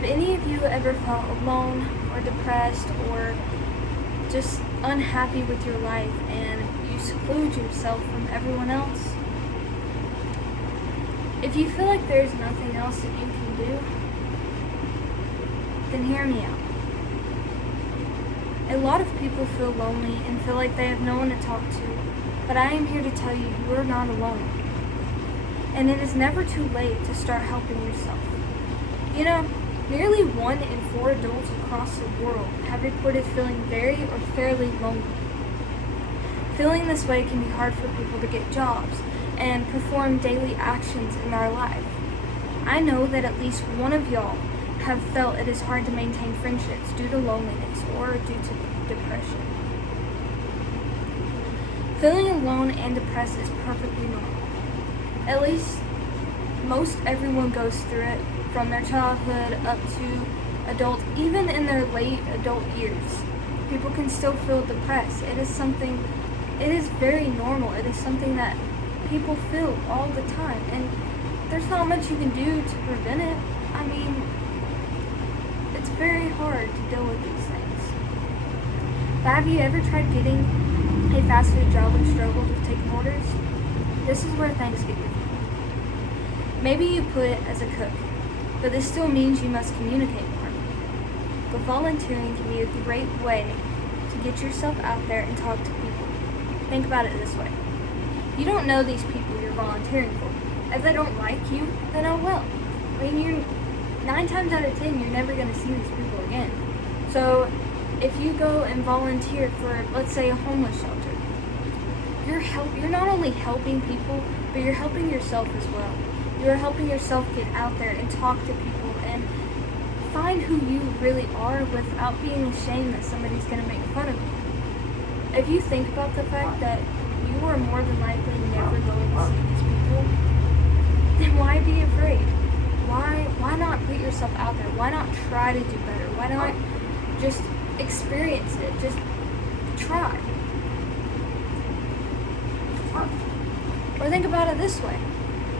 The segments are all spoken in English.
Have any of you ever felt alone or depressed or just unhappy with your life and you seclude yourself from everyone else? If you feel like there's nothing else that you can do, then hear me out. A lot of people feel lonely and feel like they have no one to talk to, but I am here to tell you, you are not alone. And it is never too late to start helping yourself. You know, nearly 1 in 4 adults across the world have reported feeling very or fairly lonely. Feeling this way can be hard for people to get jobs and perform daily actions in our life. I know that at least one of y'all have felt it is hard to maintain friendships due to loneliness or due to depression. Feeling alone and depressed is perfectly normal. At least most everyone goes through it from their childhood up to adult, even in their late adult years. People can still feel depressed. It is very normal. It is something that people feel all the time, and there's not much you can do to prevent it. I mean, it's very hard to deal with these things. But have you ever tried getting a fast food job and struggled with taking orders? This is where things get difficult. Maybe you put as a cook, but this still means you must communicate more. But volunteering can be a great way to get yourself out there and talk to people. Think about it this way. You don't know these people you're volunteering for. If they don't like you, then oh well. I mean, you're 9 times out of 10, you're never going to see these people again. So if you go and volunteer for, let's say, a homeless shelter, you're not only helping people, but you're helping yourself as well. You're helping yourself get out there and talk to people and find who you really are without being ashamed that somebody's going to make fun of you. If you think about the fact that you are more than likely never going to see these people, then why be afraid? Why not put yourself out there? Why not try to do better? Why not just experience it? Just try. Or think about it this way.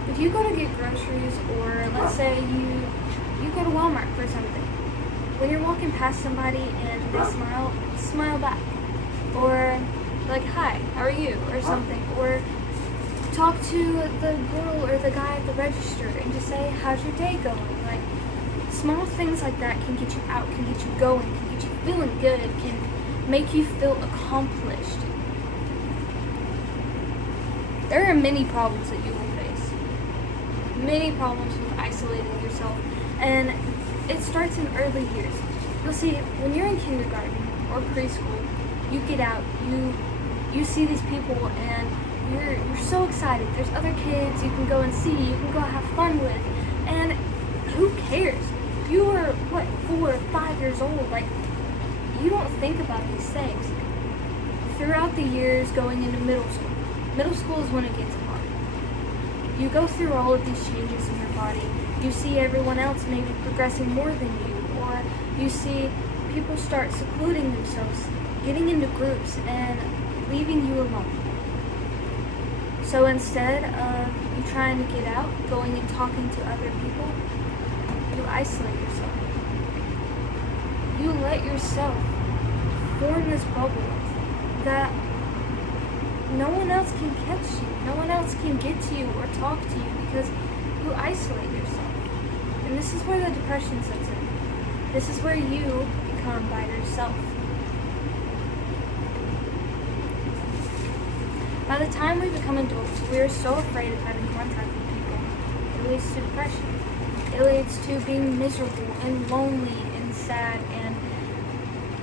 If you go to get groceries, or let's say you go to Walmart for something, when you're walking past somebody and they smile back. Or like, hi, how are you? Or something. Or talk to the girl or the guy at the register and just say, how's your day going? Like, small things like that can get you out, can get you going, can get you feeling good, can make you feel accomplished. There are many problems that you will face. Many problems with isolating yourself. And it starts in early years. You'll see, when you're in kindergarten or preschool, you get out, you see these people, and you're so excited. There's other kids you can go and see, you can go have fun with, and who cares? You are, 4 or 5 years old, like, you don't think about these things. Throughout the years going into middle school is when it gets hard. You go through all of these changes in your body. You see everyone else maybe progressing more than you, or you see people start secluding themselves, getting into groups, and leaving you alone. So instead of you trying to get out, going and talking to other people, you isolate yourself. You let yourself form this bubble that no one else can catch you. No one else can get to you or talk to you because you isolate yourself. And this is where the depression sets in. This is where you become by yourself. By the time we become adults, we are so afraid of having contact with people. It leads to depression. It leads to being miserable and lonely and sad, and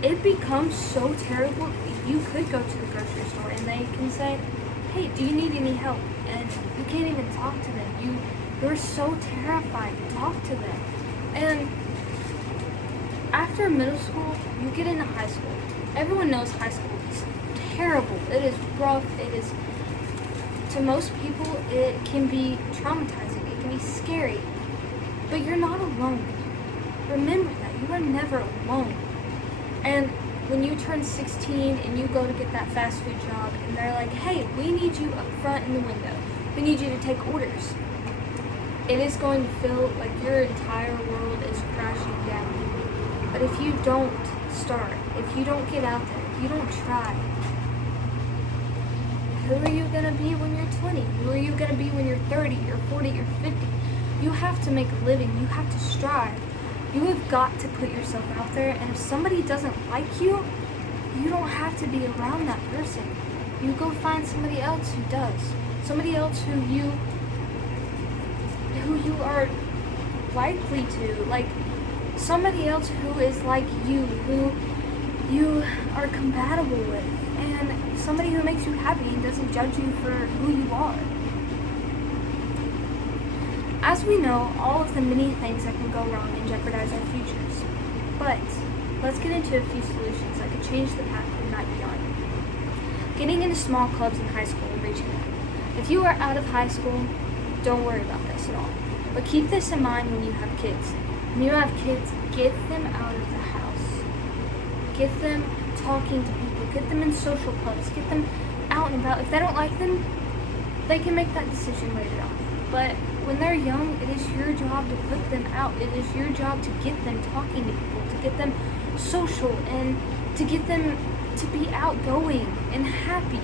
it becomes so terrible. You could go to the grocery store and they can say, hey, do you need any help? And you can't even talk to them. You're so terrified to talk to them. And after middle school, you get into high school. Everyone knows high school is terrible. It is rough. It is, to most people, it can be traumatizing. It can be scary. But you're not alone. Remember that. You are never alone. And when you turn 16 and you go to get that fast food job and they're like, hey, we need you up front in the window. We need you to take orders. It is going to feel like your entire world is crashing down. But if you don't start, if you don't get out there, if you don't try, who are you going to be when you're 20? Who are you going to be when you're 30 or 40 or 50? You have to make a living. You have to strive. You have got to put yourself out there, and if somebody doesn't like you, you don't have to be around that person. You go find somebody else who does. Somebody else who you are likely to, like somebody else who is like you, who you are compatible with, and somebody who makes you happy and doesn't judge you for who you are. As we know, all of the many things that can go wrong and jeopardize our futures. But let's get into a few solutions that could change the path we might be on. Getting into small clubs in high school and reaching out. If you are out of high school, don't worry about this at all. But keep this in mind when you have kids. When you have kids, get them out of the house. Get them talking to people. Get them in social clubs. Get them out and about. If they don't like them, they can make that decision later on. But when they're young, it is your job to put them out. It is your job to get them talking to people, to get them social, and to get them to be outgoing and happy.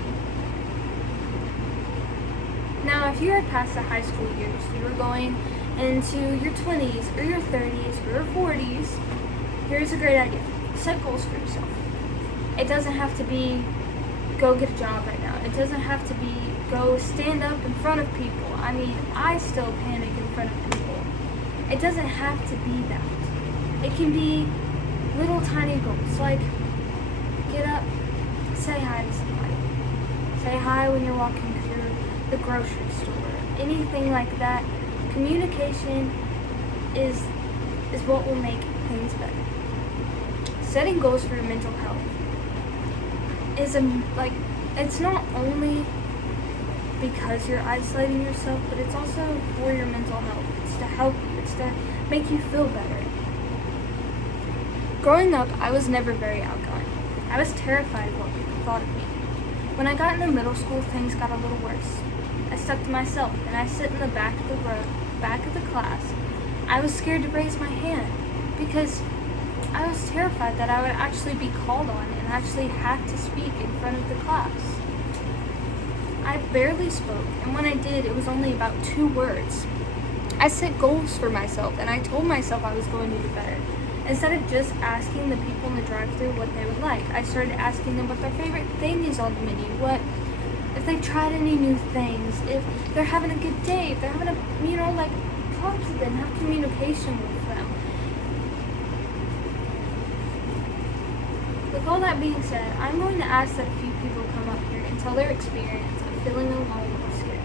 Now, if you are past the high school years, you are going into your 20s or your 30s or your 40s, here's a great idea. Set goals for yourself. It doesn't have to be go get a job right now. It doesn't have to be go stand up in front of people. I mean, I still panic in front of people. It doesn't have to be that. It can be little tiny goals, like get up, say hi to somebody. Say hi when you're walking through the grocery store. Anything like that. Communication is what will make things better. Setting goals for your mental health is it's not only because you're isolating yourself, but it's also for your mental health. It's to help you. It's to make you feel better. Growing up, I was never very outgoing. I was terrified of what people thought of me. When I got into middle school, things got a little worse. I stuck to myself, and I sit in the back of the row, back of the class. I was scared to raise my hand because I was terrified that I would actually be called on and actually have to speak in front of the class. I barely spoke, and when I did, it was only about 2 words. I set goals for myself, and I told myself I was going to do better. Instead of just asking the people in the drive-thru what they would like, I started asking them what their favorite thing is on the menu, if they've tried any new things, if they're having a good day, if they're having a, talk to them, have communication with them. With all that being said, I'm going to ask that a few people come up here and tell their experience of feeling alone or scared.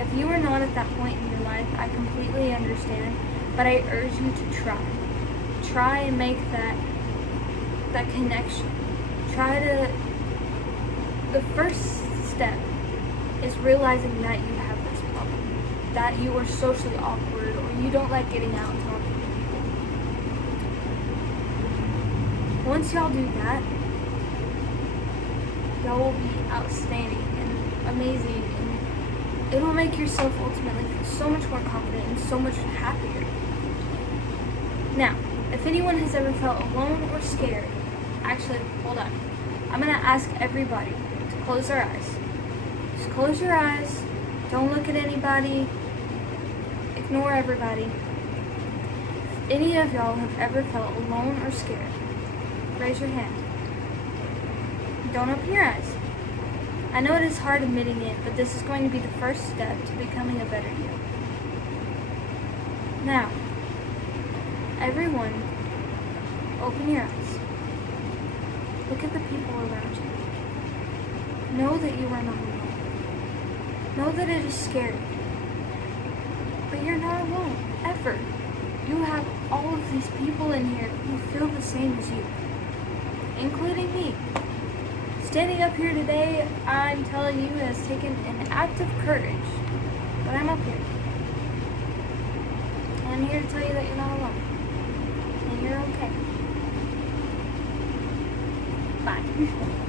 If you are not at that point in your life, I completely understand, but I urge you to try. Try and make that connection. The first step is realizing that you have this problem, that you are socially awkward, or you don't like getting out and talking to people. Once y'all do that, y'all will be outstanding and amazing, and it will make yourself ultimately feel so much more confident and so much happier. Now, if anyone has ever felt alone or scared, actually, hold on. I'm going to ask everybody to close their eyes. Just close your eyes. Don't look at anybody. Ignore everybody. If any of y'all have ever felt alone or scared, raise your hand. Don't open your eyes. I know it is hard admitting it, but this is going to be the first step to becoming a better you. Now, everyone, open your eyes. Look at the people around you. Know that you are not alone. Know that it is scary. But you're not alone, ever. You have all of these people in here who feel the same as you, including me. Standing up here today, I'm telling you, has taken an act of courage. But I'm up here. And I'm here to tell you that you're not alone. And you're okay. Bye.